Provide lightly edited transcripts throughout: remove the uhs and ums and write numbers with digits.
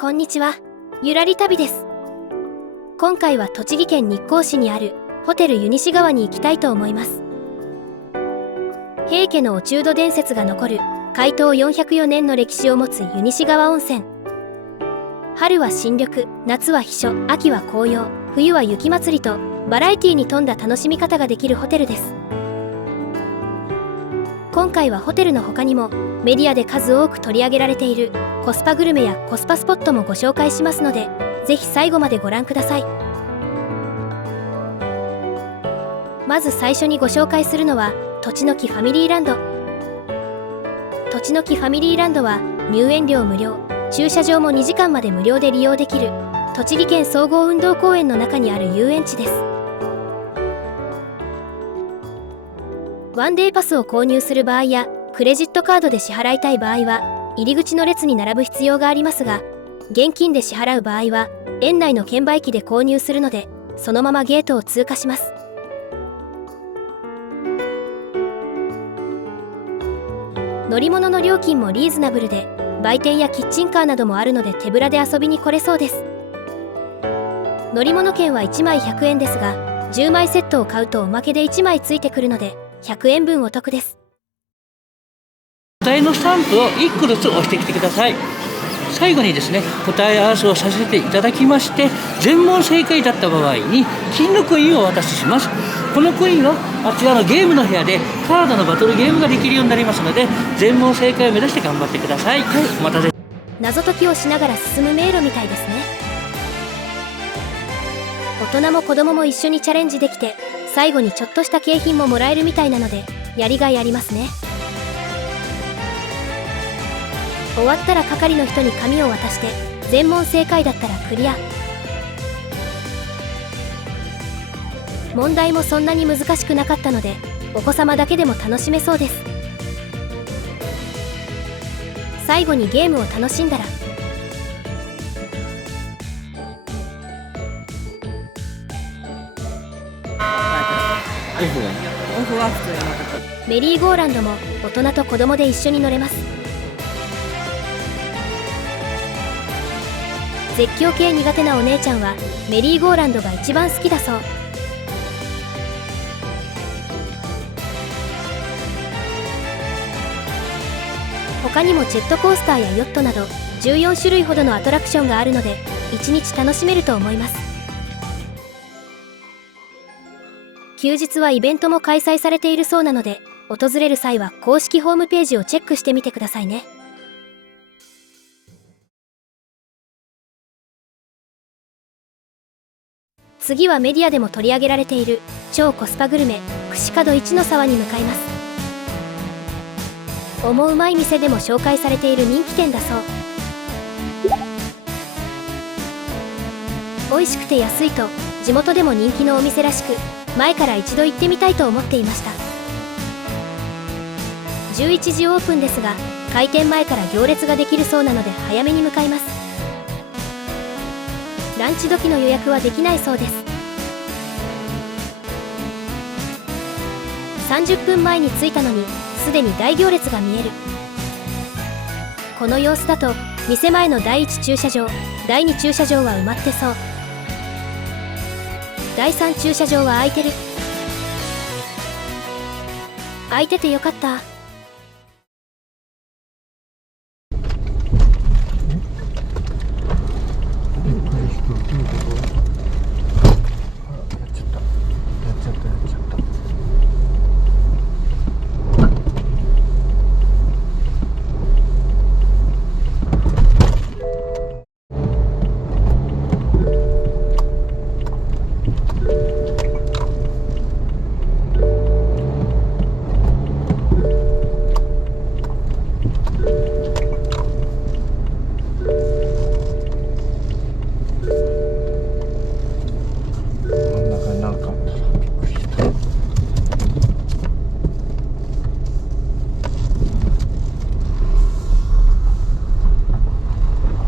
こんにちは、ゆらり旅です。今回は栃木県日光市にあるホテル湯西川に行きたいと思います。平家の落人伝説が残る開湯404年の歴史を持つ湯西川温泉。春は新緑、夏は避暑、秋は紅葉、冬は雪まつりとバラエティに富んだ楽しみ方ができるホテルです。今回はホテルの他にもメディアで数多く取り上げられているコスパグルメやコスパスポットもご紹介しますので、ぜひ最後までご覧ください。まず最初にご紹介するのは栃の木ファミリーランド。栃の木ファミリーランドは入園料無料、駐車場も2時間まで無料で利用できる栃木県総合運動公園の中にある遊園地です。ワンデーパスを購入する場合やクレジットカードで支払いたい場合は入り口の列に並ぶ必要がありますが、現金で支払う場合は園内の券売機で購入するので、そのままゲートを通過します。乗り物の料金もリーズナブルで、売店やキッチンカーなどもあるので手ぶらで遊びに来れそうです。乗り物券は1枚100円ですが、10枚セットを買うとおまけで1枚ついてくるので100円分お得です。答えのスタンプを1個ずつ押してきてください。最後にですね、答え合わせをさせていただきまして、全問正解だった場合に金のコインをお渡しします。このコインはあちらのゲームの部屋でカードのバトルゲームができるようになりますので、全問正解を目指して頑張ってください。はい、お待たせ。謎解きをしながら進む迷路みたいですね。大人も子供も一緒にチャレンジできて、最後にちょっとした景品ももらえるみたいなのでやりがいありますね。終わったら係の人に紙を渡して、全問正解だったらクリア。問題もそんなに難しくなかったので、お子様だけでも楽しめそうです。最後にゲームを楽しんだら、メリーゴーランドも大人と子供で一緒に乗れます。絶叫系苦手なお姉ちゃんはメリーゴーランドが一番好きだそう。他にもジェットコースターやヨットなど14種類ほどのアトラクションがあるので、1日楽しめると思います。休日はイベントも開催されているそうなので、訪れる際は公式ホームページをチェックしてみてくださいね。次はメディアでも取り上げられている超コスパグルメ串門一の沢に向かいます。オモウマい店でも紹介されている人気店だそう。美味しくて安いと地元でも人気のお店らしく、前から一度行ってみたいと思っていました。11時オープンですが、開店前から行列ができるそうなので早めに向かいます。ランチ時の予約はできないそうです。30分前に着いたのにすでに大行列が見える。この様子だと店前の第1駐車場、第2駐車場は埋まってそう。第3駐車場は空いてる。空いててよかった。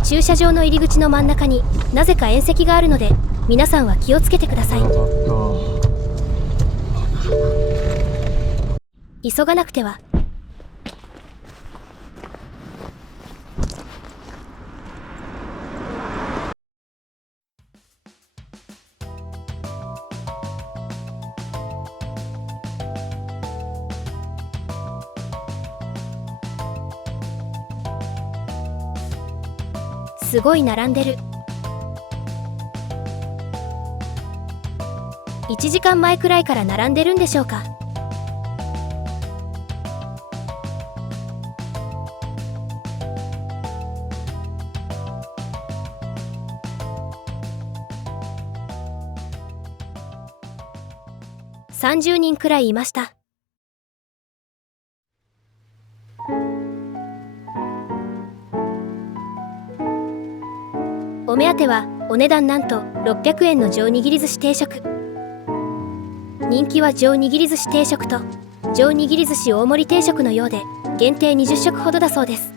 駐車場の入り口の真ん中になぜか縁石があるので、皆さんは気をつけてください。急がなくては。すごい並んでる。1時間前くらいから並んでるんでしょうか。30人くらいいました。お目当てはお値段なんと600円の上握り寿司定食。人気は上握り寿司定食と上握り寿司大盛り定食のようで、限定20食ほどだそうです。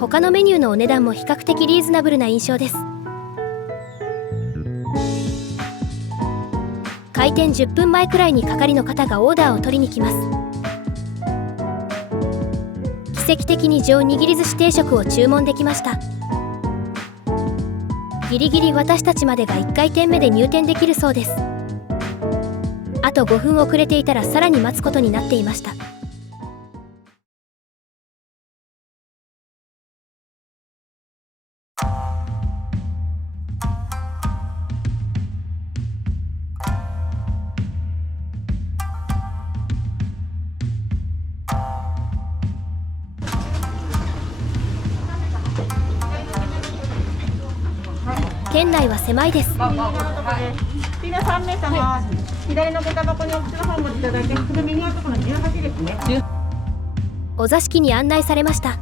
他のメニューのお値段も比較的リーズナブルな印象です。開店10分前くらいに係の方がオーダーを取りに来ます。奇跡的に上握り寿司定食を注文できました。ギリギリ私たちまでが1回転目で入店できるそうです。あと5分遅れていたらさらに待つことになっていました。店内は狭いです。右側のとこです。スピード3名様、左の下駄箱にお口の方を持っていただいて、その右のところの18ですね。お座敷に案内されました。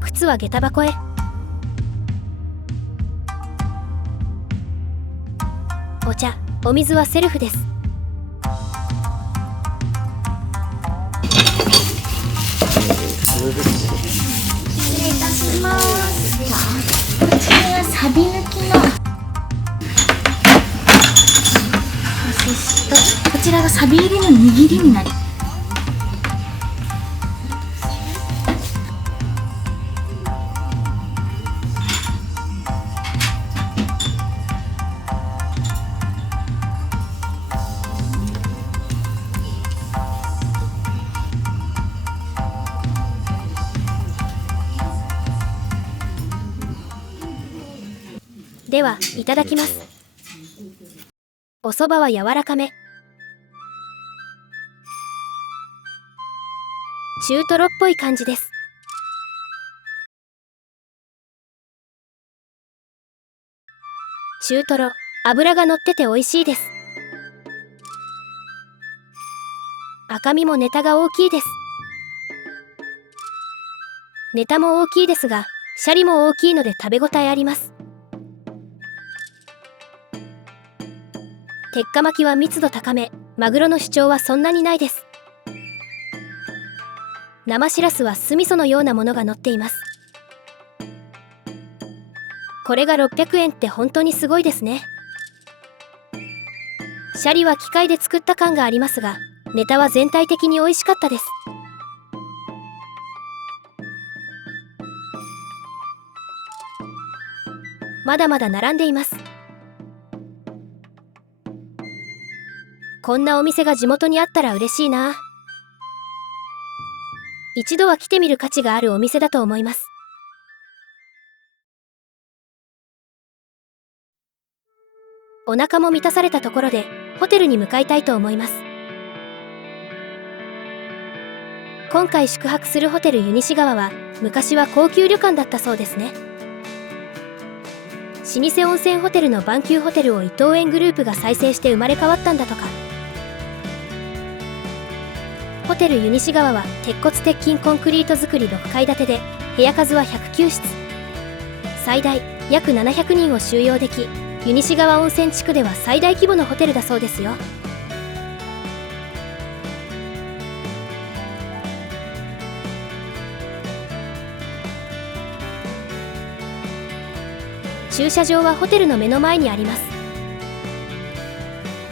靴は下駄箱へ。お茶、お水はセルフです。失礼いたします。こちらはサビ抜きのお寿司と、こちらがサビ入りの握りになります。ではいただきます。お蕎麦は柔らかめ。中トロっぽい感じです。中トロ、脂が乗ってて美味しいです。赤身もネタが大きいです。ネタも大きいですが、シャリも大きいので食べ応えあります。鉄火巻きは密度高め、マグロの主張はそんなにないです。生しらすは酢味噌のようなものが乗っています。これが600円って本当にすごいですね。シャリは機械で作った感がありますが、ネタは全体的に美味しかったです。まだまだ並んでいます。こんなお店が地元にあったら嬉しいな。一度は来てみる価値があるお店だと思います。お腹も満たされたところでホテルに向かいたいと思います。今回宿泊するホテル湯西川は昔は高級旅館だったそうですね。老舗温泉ホテルの阪急ホテルを伊東園グループが再生して生まれ変わったんだとか。ホテル湯西川は鉄骨鉄筋コンクリート造り6階建てで、部屋数は109室、最大約700人を収容でき、湯西川温泉地区では最大規模のホテルだそうですよ。駐車場はホテルの目の前にあります。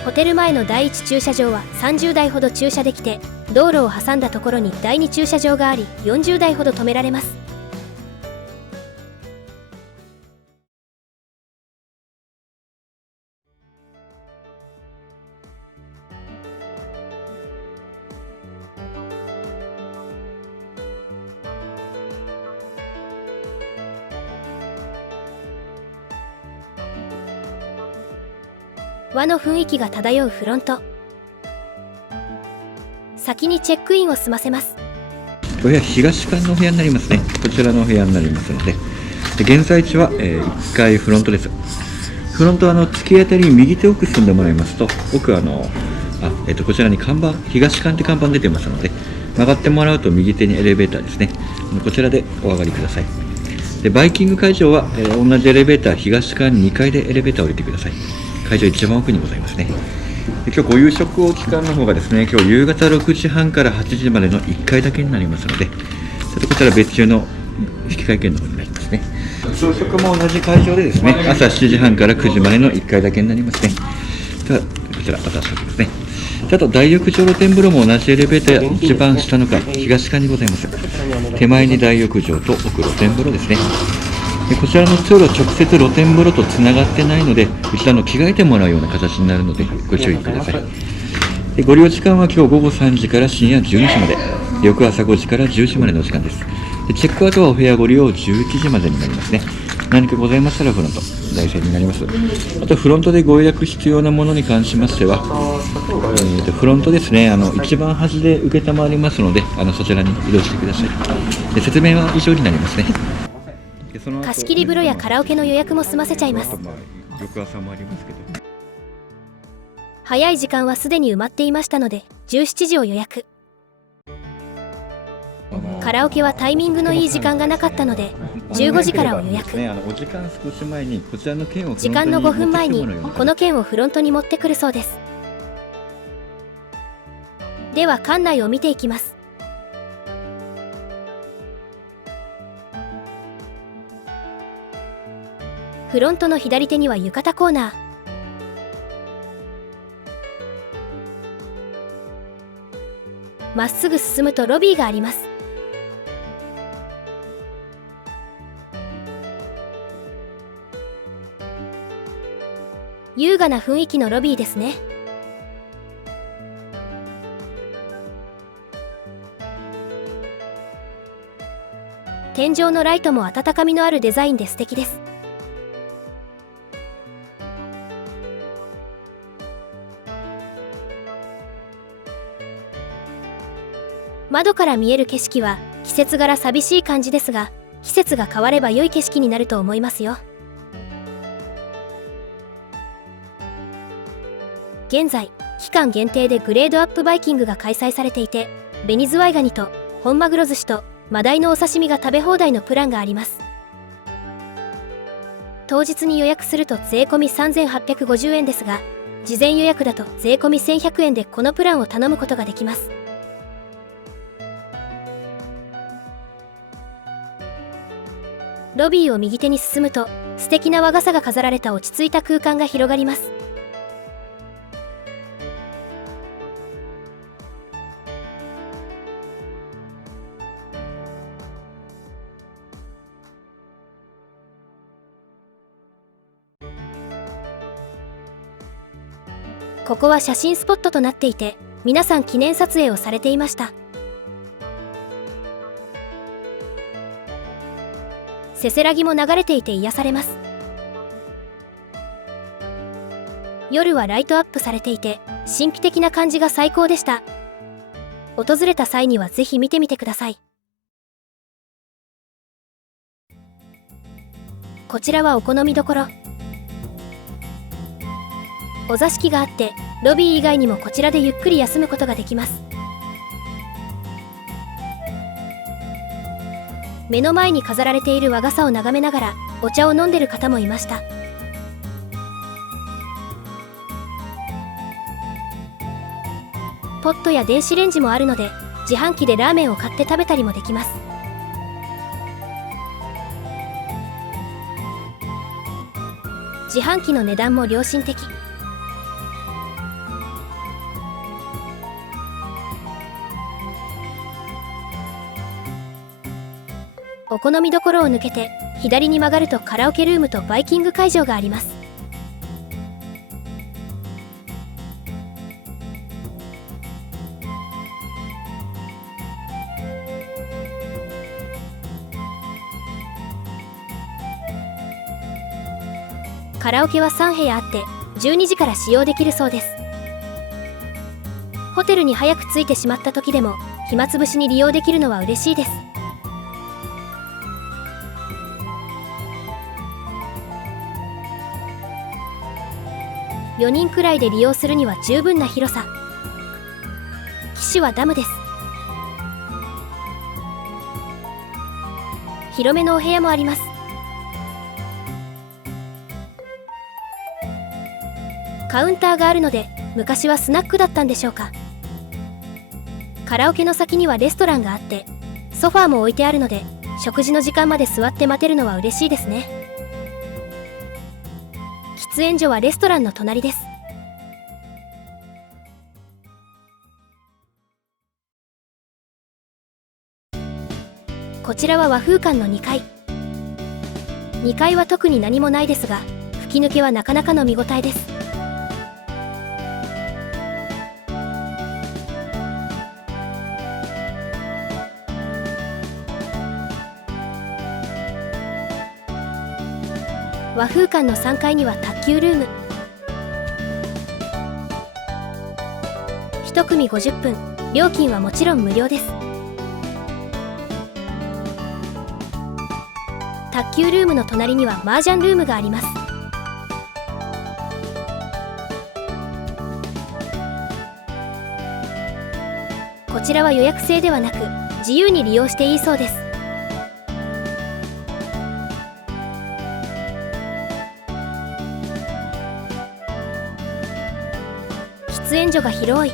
ホテル前の第1駐車場は30台ほど駐車できて、道路を挟んだところに第2駐車場があり、40台ほど止められます。和の雰囲気が漂うフロント。先にチェックインを済ませます。お部屋、東館のお部屋になりますね。こちらのお部屋になりますので、現在地は、1階フロントです。フロントは突き当たりに右手奥進んでもらいますと、奥こちらに看板、東館って看板出てますので、曲がってもらうと右手にエレベーターですね。こちらでお上がりください。でバイキング会場は、同じエレベーター、東館2階でエレベーターを降りてください。会場一番奥にございますね。で今日ご夕食を期間の方がですね、今日夕方6時半から8時までの1回だけになりますので、ちょっとこちら別注の引換券の方になりますね。朝食も同じ会場でですね、朝7時半から9時までの1回だけになりますね。ではこちらまた先ですね。あと大浴場露天風呂も同じエレベーター一番下の階、東側にございます。手前に大浴場と奥露天風呂ですね。でこちらの通路は直接露天風呂とつながってないので、こちらの着替えてもらうような形になるのでご注意ください。でご利用時間は今日午後3時から深夜12時まで、翌朝5時から10時までの時間です。でチェックアウトはお部屋ご利用11時までになりますね。何かございましたらフロント大生になります。あとフロントでご予約必要なものに関しましては、フロントですね、一番端で承りますので、そちらに移動してください。で説明は以上になりますね。貸し切り風呂やカラオケの予約も済ませちゃいます。翌朝もありますけど、早い時間はすでに埋まっていましたので17時を予約。カラオケはタイミングのいい時間がなかったので15時からを予約。お時間少し前にこちらの券を時間の5分前にこの券をフロントに持ってくるそうです。では館内を見ていきます。フロントの左手には浴衣コーナー。まっすぐ進むとロビーがあります。優雅な雰囲気のロビーですね。天井のライトも温かみのあるデザインで素敵です。窓から見える景色は季節柄寂しい感じですが、季節が変われば良い景色になると思いますよ。現在期間限定でグレードアップバイキングが開催されていて、紅ズワイガニと本マグロ寿司とマダイのお刺身が食べ放題のプランがあります。当日に予約すると税込み3850円ですが、事前予約だと税込み1100円でこのプランを頼むことができます。ロビーを右手に進むと素敵な和傘が飾られた落ち着いた空間が広がります。ここは写真スポットとなっていて、皆さん記念撮影をされていました。せせらぎも流れていて癒されます。夜はライトアップされていて神秘的な感じが最高でした。訪れた際にはぜひ見てみてください。こちらはお好みどころ。お座敷があってロビー以外にもこちらでゆっくり休むことができます。目の前に飾られている和傘を眺めながらお茶を飲んでる方もいました。ポットや電子レンジもあるので自販機でラーメンを買って食べたりもできます。自販機の値段も良心的。お好みどころを抜けて左に曲がるとカラオケルームとバイキング会場があります。カラオケは3部屋あって12時から使用できるそうです。ホテルに早く着いてしまった時でも暇つぶしに利用できるのは嬉しいです。4人くらいで利用するには十分な広さ。岸はダムです。広めのお部屋もあります。カウンターがあるので昔はスナックだったんでしょうか。カラオケの先にはレストランがあってソファーも置いてあるので食事の時間まで座って待てるのは嬉しいですね。喫煙所はレストランの隣です。こちらは和風館の2階。2階は特に何もないですが吹き抜けはなかなかの見応えです。和風館の3階には卓球ルーム。1組50分、料金はもちろん無料です。卓球ルームの隣には麻雀ルームがあります。こちらは予約制ではなく自由に利用していいそうです。喫煙所が広い。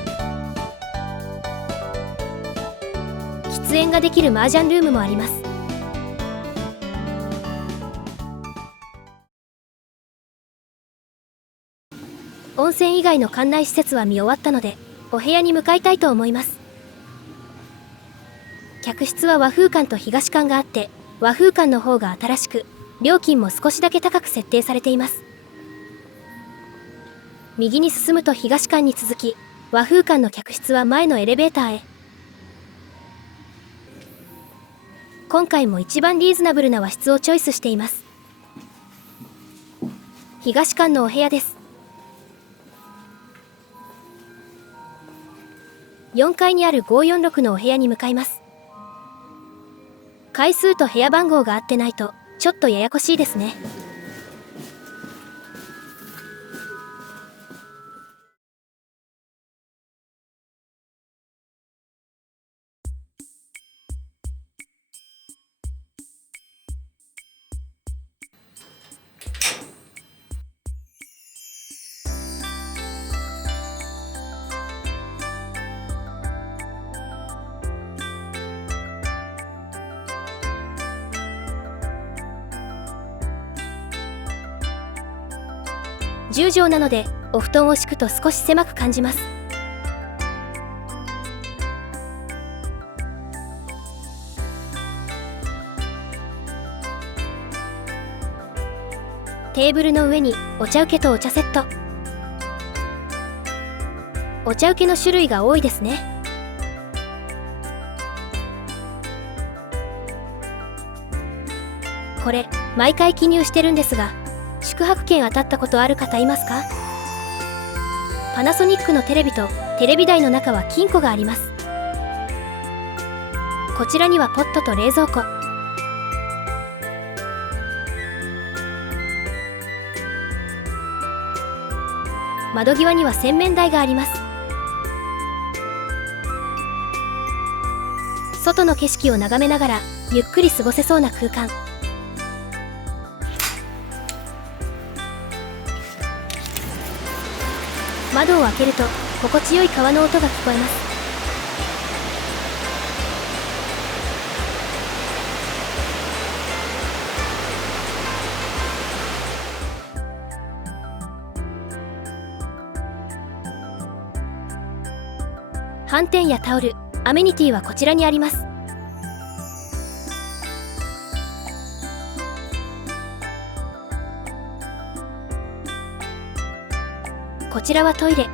喫煙ができる麻雀ルームもあります。温泉以外の館内施設は見終わったのでお部屋に向かいたいと思います。客室は和風館と東館があって和風館の方が新しく料金も少しだけ高く設定されています。右に進むと東館に続き和風館の客室は前のエレベーターへ。今回も一番リーズナブルな和室をチョイスしています。東館のお部屋です。4階にある546のお部屋に向かいます。階数と部屋番号が合ってないとちょっとややこしいですね。10畳なのでお布団を敷くと少し狭く感じます。テーブルの上にお茶受けとお茶セット。お茶受けの種類が多いですね。これ毎回記入してるんですが宿泊券当たったことある方いますか？パナソニックのテレビとテレビ台の中は金庫があります。こちらにはポットと冷蔵庫。窓際には洗面台があります。外の景色を眺めながらゆっくり過ごせそうな空間。窓を開けると心地よい川の音が聞こえます。斑点やタオル、アメニティはこちらにあります。こちらはトイレ。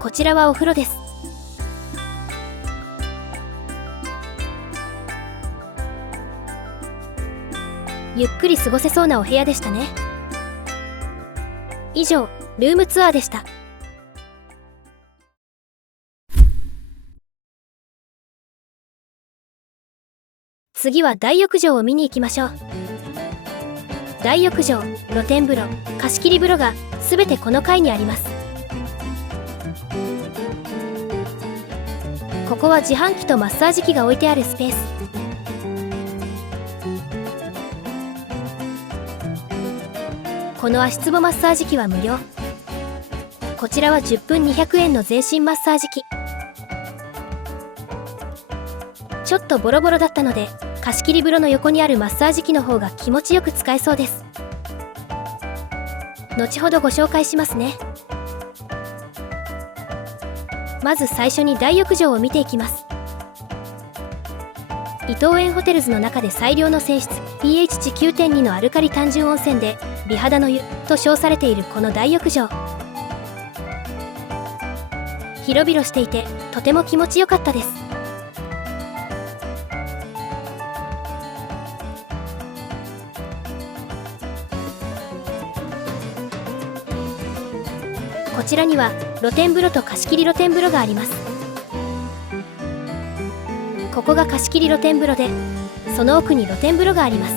こちらはお風呂です。ゆっくり過ごせそうなお部屋でしたね。以上、ルームツアーでした。次は大浴場を見に行きましょう。大浴場、露天風呂、貸し切り風呂がすべてこの階にあります。ここは自販機とマッサージ機が置いてあるスペース。この足つぼマッサージ機は無料。こちらは10分200円の全身マッサージ機。ちょっとボロボロだったので、貸し切り風呂の横にあるマッサージ機の方が気持ちよく使えそうです。後ほどご紹介しますね。まず最初に大浴場を見ていきます。伊東園ホテルズの中で最良の泉質 pH 値 9.2 のアルカリ単純温泉で美肌の湯と称されているこの大浴場、広々していてとても気持ちよかったです。こちらには露天風呂と貸し切り露天風呂があります。ここが貸し切り露天風呂で、その奥に露天風呂があります。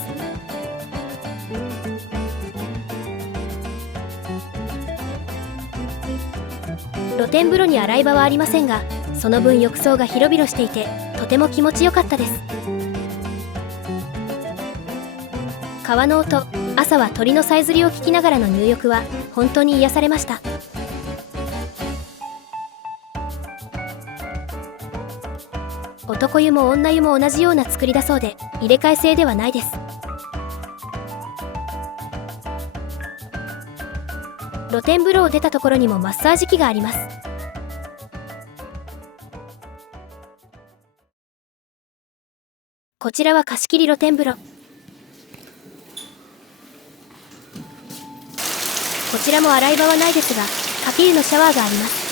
露天風呂に洗い場はありませんが、その分浴槽が広々していてとても気持ちよかったです。川の音、朝は鳥のさえずりを聞きながらの入浴は本当に癒されました。男湯も女湯も同じような作りだそうで、入れ替え制ではないです。露天風呂を出たところにもマッサージ機があります。こちらは貸し切り露天風呂。こちらも洗い場はないですが、かけ湯のシャワーがあります。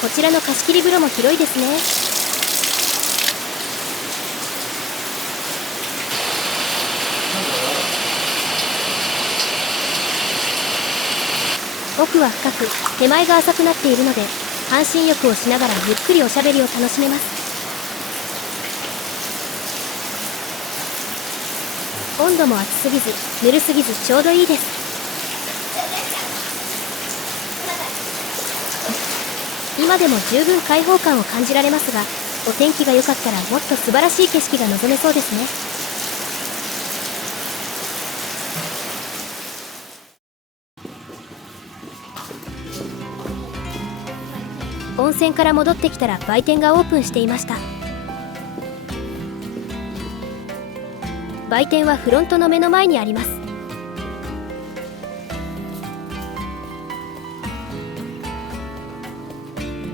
こちらの貸し切り風呂も広いですね。奥は深く、手前が浅くなっているので、半身浴をしながらゆっくりおしゃべりを楽しめます。温度も熱すぎず、ぬるすぎずちょうどいいです。今でも十分開放感を感じられますが、お天気が良かったらもっと素晴らしい景色が望めそうですね。温泉から戻ってきたら売店がオープンしていました。売店はフロントの目の前にあります。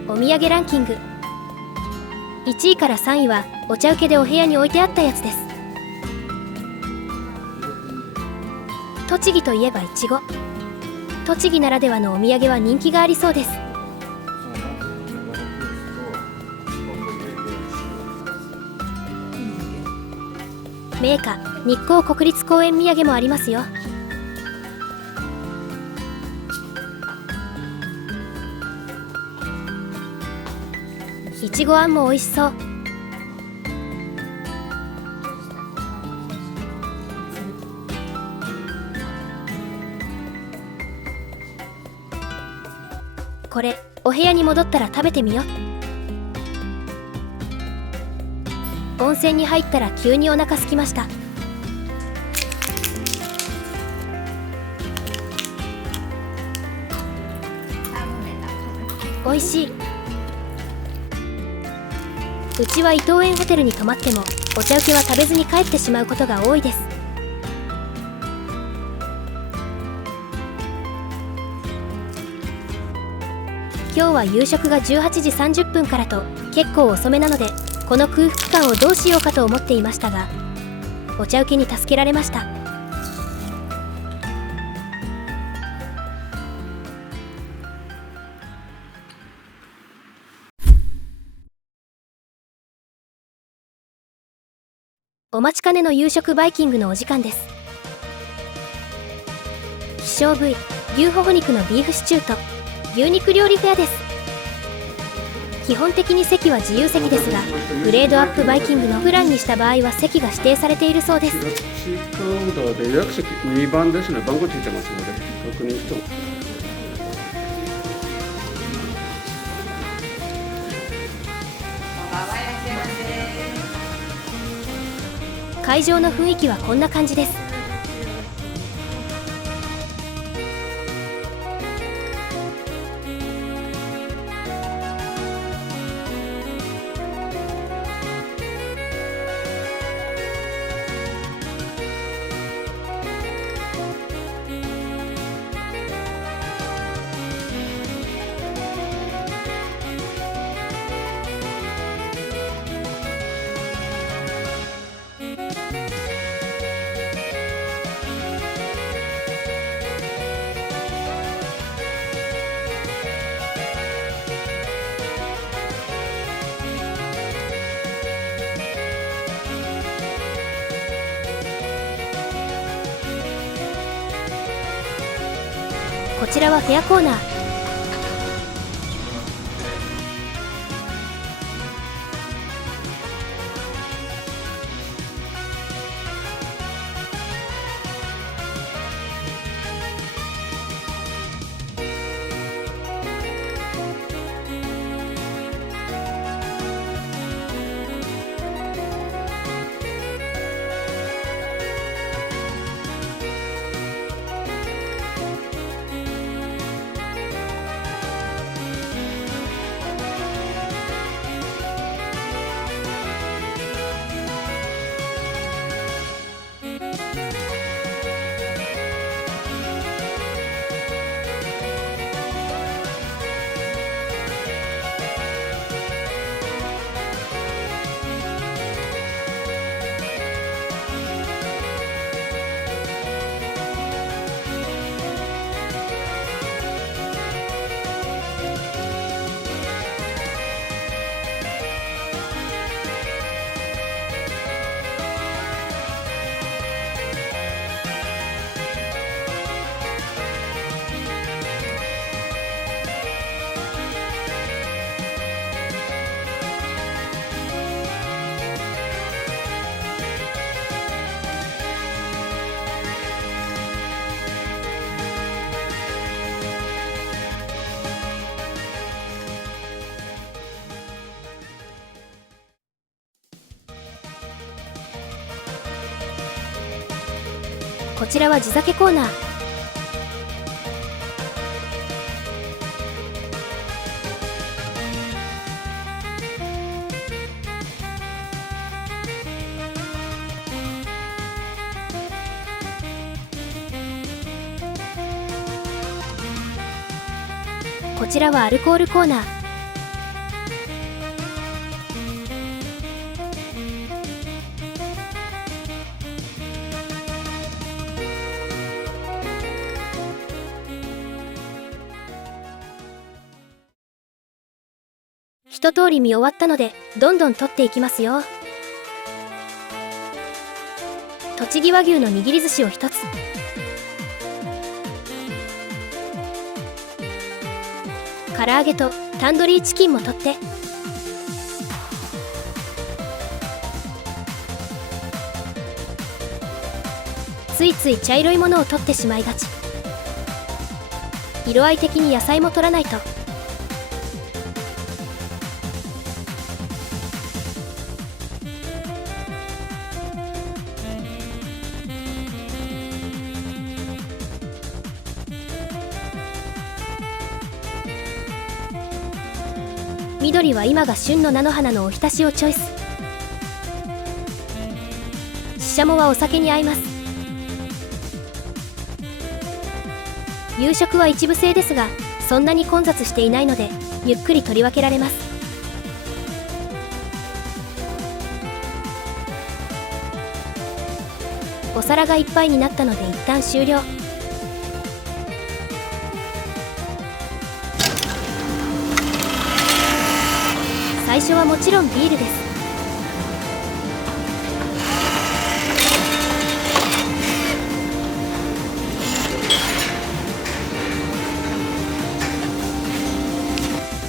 お土産ランキング1位から3位はお茶受けでお部屋に置いてあったやつです。栃木といえばいちご。栃木ならではのお土産は人気がありそうです。銘菓日光国立公園土産もありますよ。いちごあんも美味しそう。これお部屋に戻ったら食べてみよう。温泉に入ったら急にお腹空きました。美味しい。うちは伊東園ホテルに泊まってもお茶受けは食べずに帰ってしまうことが多いです。今日は夕食が18時30分からと結構遅めなので、この空腹感をどうしようかと思っていましたが、お茶受けに助けられました。お待ちかねの夕食バイキングのお時間です。希少部位牛ほほ肉のビーフシチューと牛肉料理フェアです。基本的に席は自由席ですが、グレードアップバイキングのプランにした場合は席が指定されているそうです。シーカウンターで予約席2番ですね、番号ついてますので確認しても。会場の雰囲気はこんな感じです。こちらはフェアコーナー。こちらは地酒コーナー。こちらはアルコールコーナー。一通り見終わったのでどんどん取っていきますよ。栃木和牛の握り寿司を一つ。唐揚げとタンドリーチキンも取って。ついつい茶色いものを取ってしまいがち。色合い的に野菜も取らないと。緑は今が旬の菜の花のおひたしをチョイス。ししゃもはお酒に合います。夕食は一部制ですが、そんなに混雑していないのでゆっくり取り分けられます。お皿がいっぱいになったので一旦終了。最初はもちろんビールです。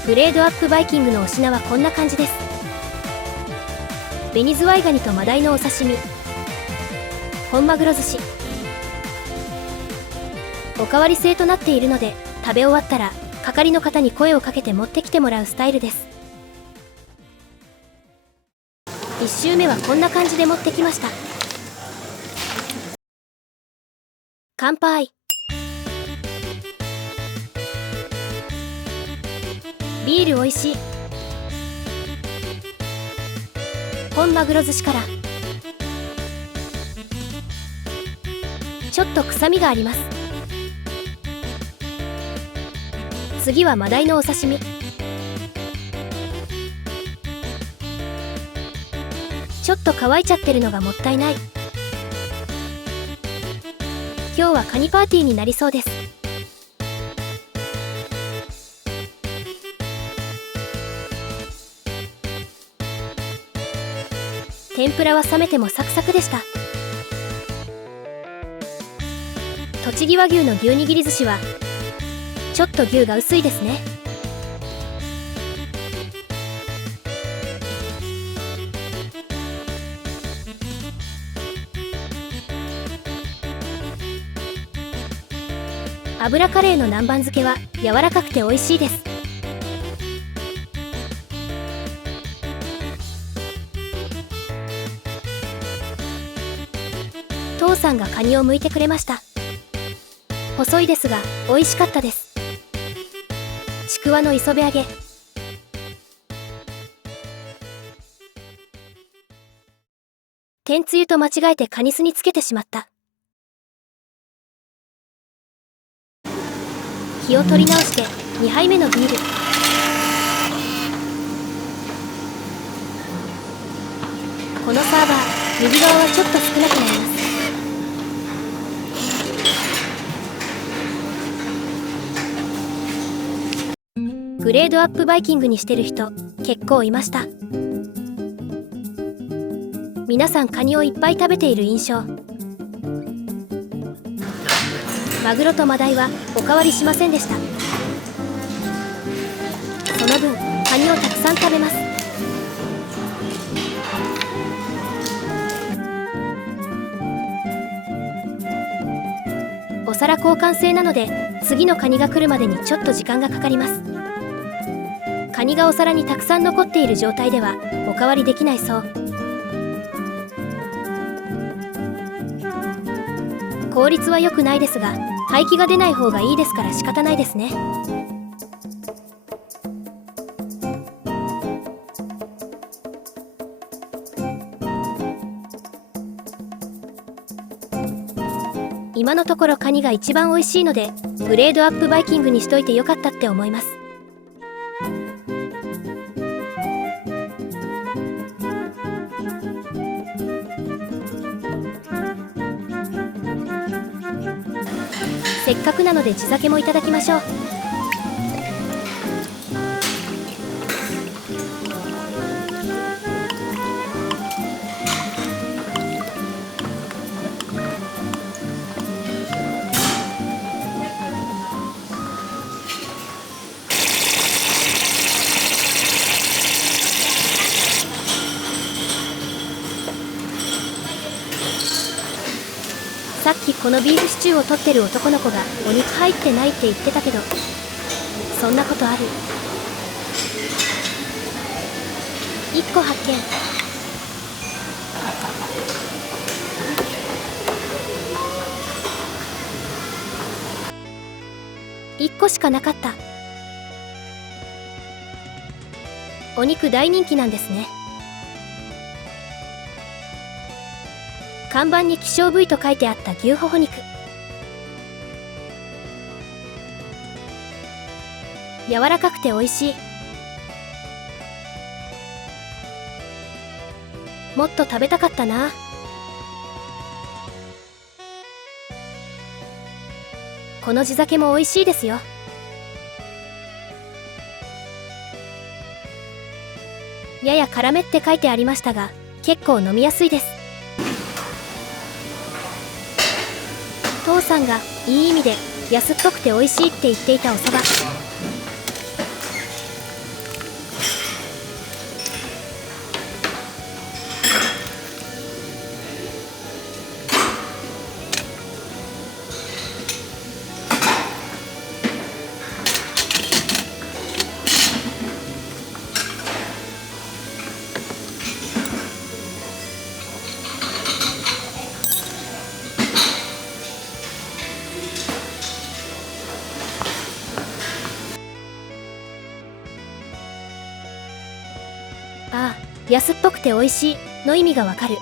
グレードアップバイキングのお品はこんな感じです。紅ズワイガニとマダイのお刺身、本マグロ寿司、おかわり制となっているので、食べ終わったら係の方に声をかけて持ってきてもらうスタイルです。1周目はこんな感じで持ってきました。乾杯。ビールおいしい。本マグロ寿司から。ちょっと臭みがあります。次はマダイのお刺身。ちょっと乾いちゃってるのがもったいない。今日はカニパーティーになりそうです。天ぷらは冷めてもサクサクでした。栃木和牛の牛握り寿司はちょっと牛が薄いですね。油カレーの南蛮漬けは柔らかくて美味しいです。父さんがカニを剥いてくれました。細いですが美味しかったです。ちくわの磯辺揚げ。天つゆと間違えてカニ酢につけてしまった。気を取り直して2杯目のビール。このサーバー、右側はちょっと少なくなります。グレードアップバイキングにしてる人結構いました。皆さんカニをいっぱい食べている印象。マグロとマダイはおかわりしませんでした。その分カニをたくさん食べます。お皿交換制なので次のカニが来るまでにちょっと時間がかかります。カニがお皿にたくさん残っている状態ではおかわりできないそう。効率は良くないですが廃棄が出ない方がいいですから仕方ないですね。今のところカニが一番美味しいのでグレードアップバイキングにしといてよかったって思います。せっかくなので地酒もいただきましょう。さっきこのビーフシチューを取ってる男の子がお肉入ってないって言ってたけど、そんなことある？1個発見。1個しかなかった。お肉大人気なんですね。看板に希少部位と書いてあった牛ほほ肉。柔らかくて美味しい。もっと食べたかったな。この地酒も美味しいですよ。やや辛めって書いてありましたが結構飲みやすいです。父さんがいい意味で安っぽくて美味しいって言っていたお蕎麦。ああ、安っぽくて美味しいの意味がわかる。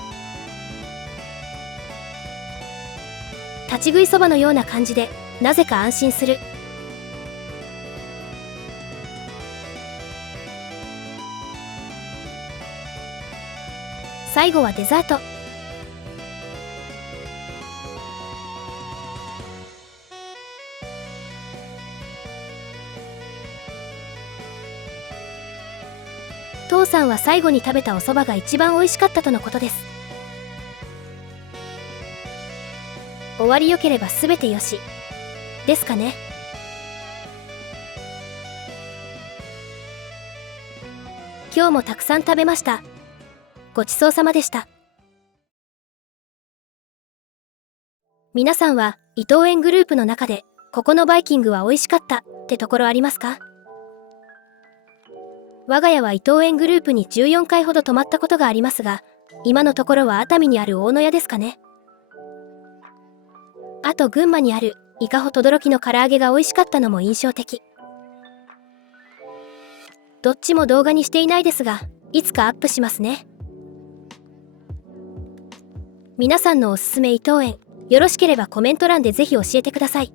立ち食いそばのような感じでなぜか安心する。最後はデザート。父さんは最後に食べたお蕎麦が一番美味しかったとのことです。終わりよければ全てよしですかね。今日もたくさん食べました。ごちそうさまでした。皆さんは伊藤園グループの中でここのバイキングは美味しかったってところありますか？我が家は伊藤園グループに14回ほど泊まったことがありますが、今のところは熱海にある大野屋ですかね。あと群馬にある伊香保轟の唐揚げが美味しかったのも印象的。どっちも動画にしていないですが、いつかアップしますね。皆さんのおすすめ伊藤園、よろしければコメント欄でぜひ教えてください。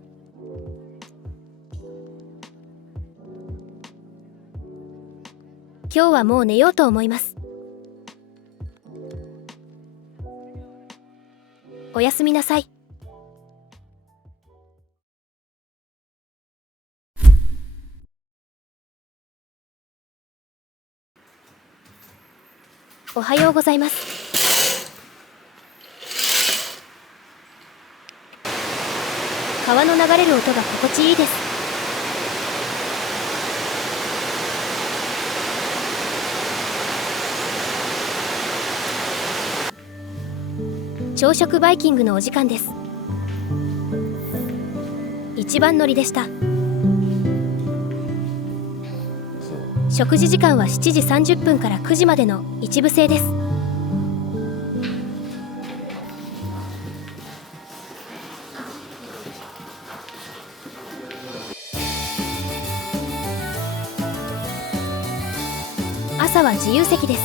今日はもう寝ようと思います。おやすみなさい。おはようございます。川の流れる音が心地いいです。朝食バイキングのお時間です。一番乗りでした。食事時間は7時30分から9時までの一部制です。朝は自由席です。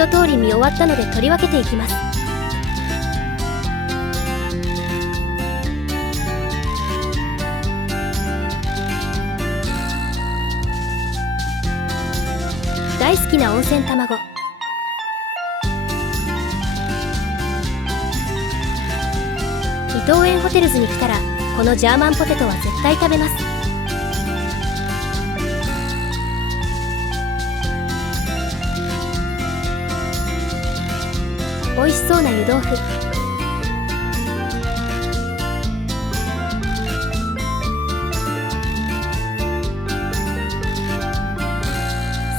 一通り見終わったので取り分けていきます。大好きな温泉卵。伊藤園ホテルズに来たらこのジャーマンポテトは絶対食べます。美味しそうな湯豆腐。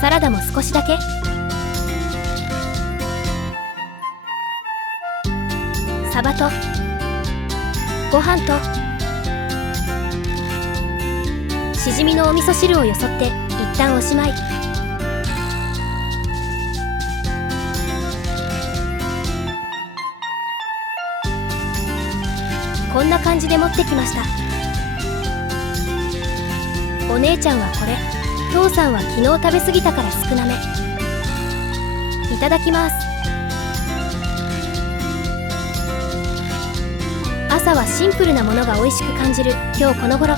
サラダも少しだけ。サバとご飯としじみのお味噌汁をよそって一旦おしまい。こんな感じで持ってきました。お姉ちゃんはこれ、父さんは昨日食べ過ぎたから少なめ。いただきます。朝はシンプルなものが美味しく感じる今日この頃。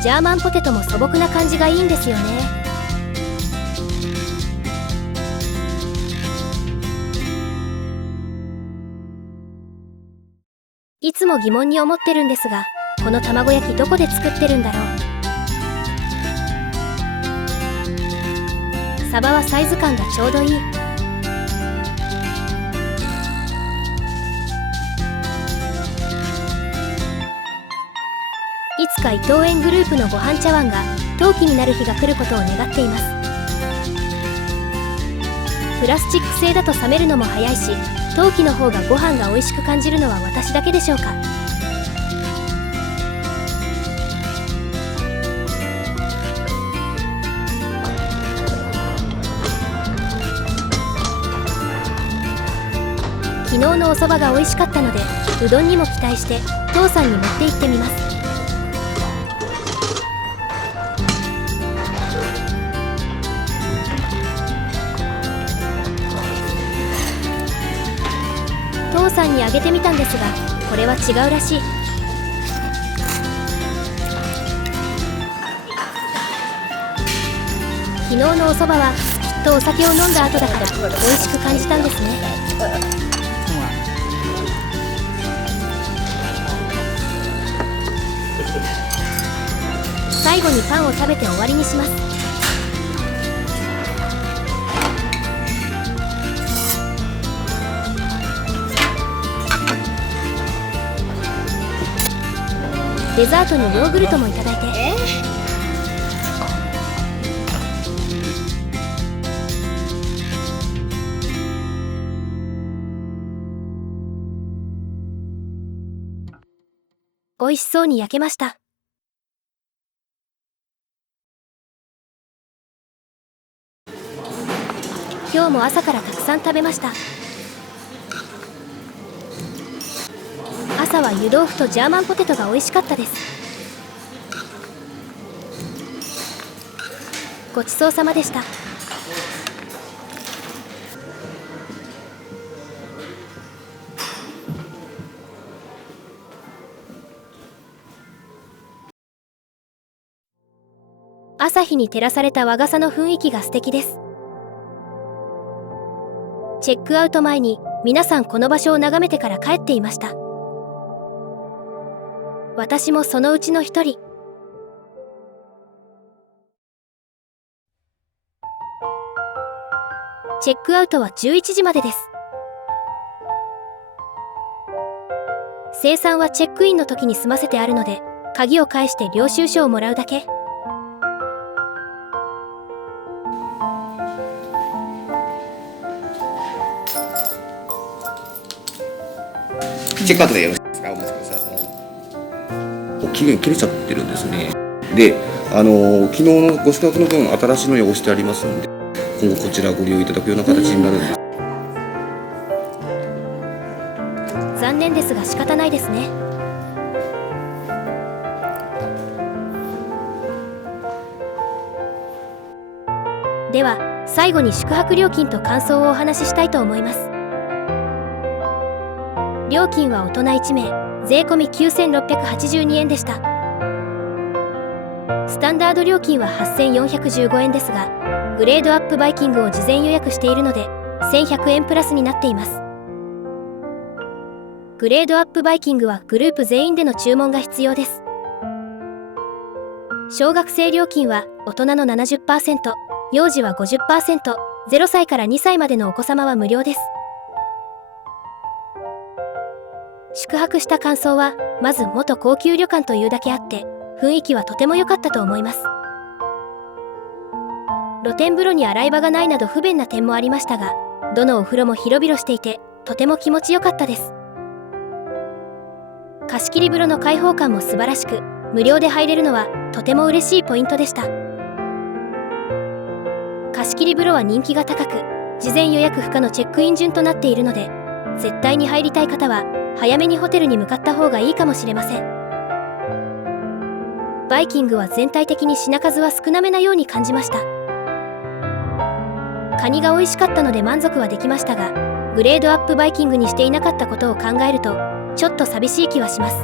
ジャーマンポテトも素朴な感じがいいんですよね。いつも疑問に思ってるんですが、この卵焼きどこで作ってるんだろう。サバはサイズ感がちょうどいい。いつか伊藤園グループのご飯茶碗が陶器になる日が来ることを願っています。プラスチック製だと冷めるのも早いし、陶器の方がご飯が美味しく感じるのは私だけでしょうか。昨日のお蕎麦が美味しかったので、うどんにも期待して父さんに持って行ってみます。父さんにあげてみたんですが、これは違うらしい。昨日のお蕎麦はきっとお酒を飲んだ後だから美味しく感じたんですね。最後にパンを食べて終わりにします。デザートにヨーグルトもいただいて。美味しそうに焼けました。今日も朝からたくさん食べました。朝は湯豆腐とジャーマンポテトが美味しかったです。ごちそうさまでした。朝日に照らされた和傘の雰囲気が素敵です。チェックアウト前に皆さんこの場所を眺めてから帰っていました。私もそのうちの一人。チェックアウトは11時までです。精算はチェックインの時に済ませてあるので、鍵を返して領収書をもらうだけ。チェックアウトでよろしいですか？お待ちください。期限切れちゃってるんですね。で、昨日のご宿泊の分、新しいの用意してありますので、今後こちらご利用いただくような形になるんです。残念ですが仕方ないですね。では最後に宿泊料金と感想をお話ししたいと思います。料金は大人1名税込9682円でした。スタンダード料金は8415円ですが、グレードアップバイキングを事前予約しているので1100円プラスになっています。グレードアップバイキングはグループ全員での注文が必要です。小学生料金は大人の 70%、幼児は 50%、0歳から2歳までのお子様は無料です。宿泊した感想は、まず元高級旅館というだけあって、雰囲気はとても良かったと思います。露天風呂に洗い場がないなど不便な点もありましたが、どのお風呂も広々していて、とても気持ちよかったです。貸し切り風呂の開放感も素晴らしく、無料で入れるのはとても嬉しいポイントでした。貸し切り風呂は人気が高く、事前予約不可のチェックイン順となっているので、絶対に入りたい方は早めにホテルに向かった方がいいかもしれません。バイキングは全体的に品数は少なめなように感じました。カニが美味しかったので満足はできましたが、グレードアップバイキングにしていなかったことを考えるとちょっと寂しい気はします。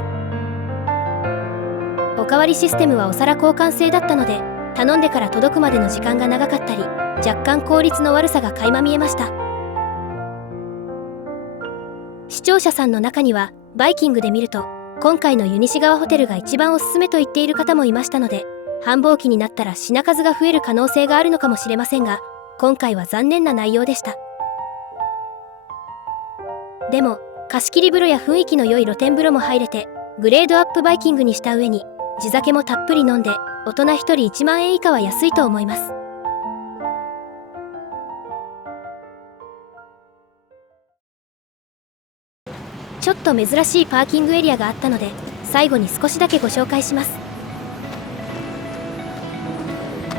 おかわりシステムはお皿交換制だったので、頼んでから届くまでの時間が長かったり、若干効率の悪さが垣間見えました。視聴者さんの中にはバイキングで見ると今回の湯西川ホテルが一番おすすめと言っている方もいましたので、繁忙期になったら品数が増える可能性があるのかもしれませんが、今回は残念な内容でした。でも貸し切り風呂や雰囲気の良い露天風呂も入れて、グレードアップバイキングにした上に地酒もたっぷり飲んで、大人1人1万円以下は安いと思います。ちょっと珍しいパーキングエリアがあったので、最後に少しだけご紹介します。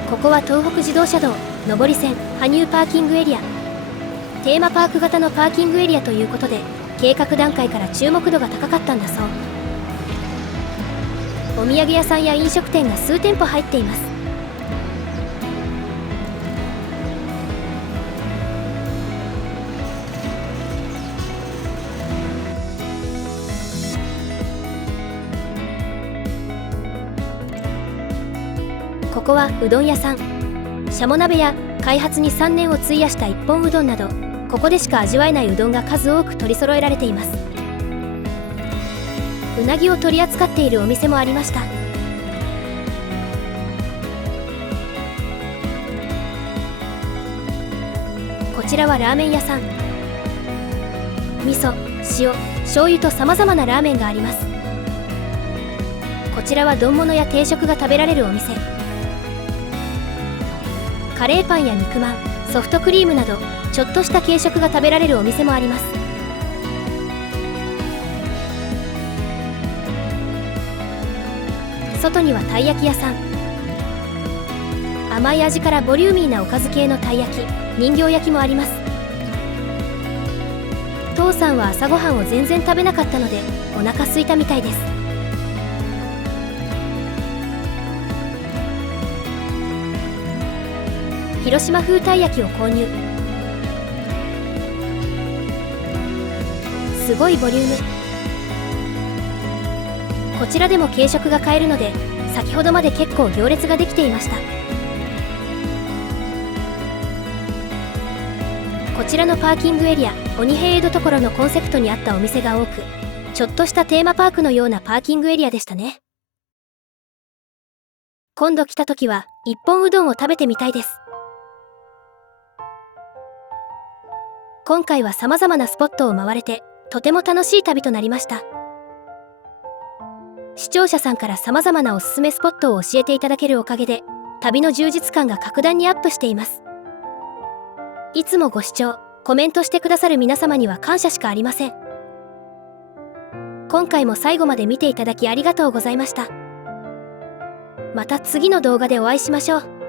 ここは東北自動車道上り線羽生パーキングエリア。テーマパーク型のパーキングエリアということで、計画段階から注目度が高かったんだそう。お土産屋さんや飲食店が数店舗入っています。ここはうどん屋さん。しゃも鍋や開発に3年を費やした一本うどんなど、ここでしか味わえないうどんが数多く取り揃えられています。うなぎを取り扱っているお店もありました。こちらはラーメン屋さん。味噌、塩、醤油とさまざまなラーメンがあります。こちらは丼物や定食が食べられるお店。カレーパンや肉まん、ソフトクリームなどちょっとした軽食が食べられるお店もあります。外にはたい焼き屋さん。甘い味からボリューミーなおかず系のたい焼き、人形焼きもあります。父さんは朝ごはんを全然食べなかったのでお腹空いたみたいです。広島風たい焼きを購入。すごいボリューム。こちらでも軽食が買えるので、先ほどまで結構行列ができていました。こちらのパーキングエリア、鬼平江戸所のコンセプトに合ったお店が多く、ちょっとしたテーマパークのようなパーキングエリアでしたね。今度来た時は一本うどんを食べてみたいです。今回は様々なスポットを回れて、とても楽しい旅となりました。視聴者さんから様々なおすすめスポットを教えていただけるおかげで、旅の充実感が格段にアップしています。いつもご視聴、コメントしてくださる皆様には感謝しかありません。今回も最後まで見ていただきありがとうございました。また次の動画でお会いしましょう。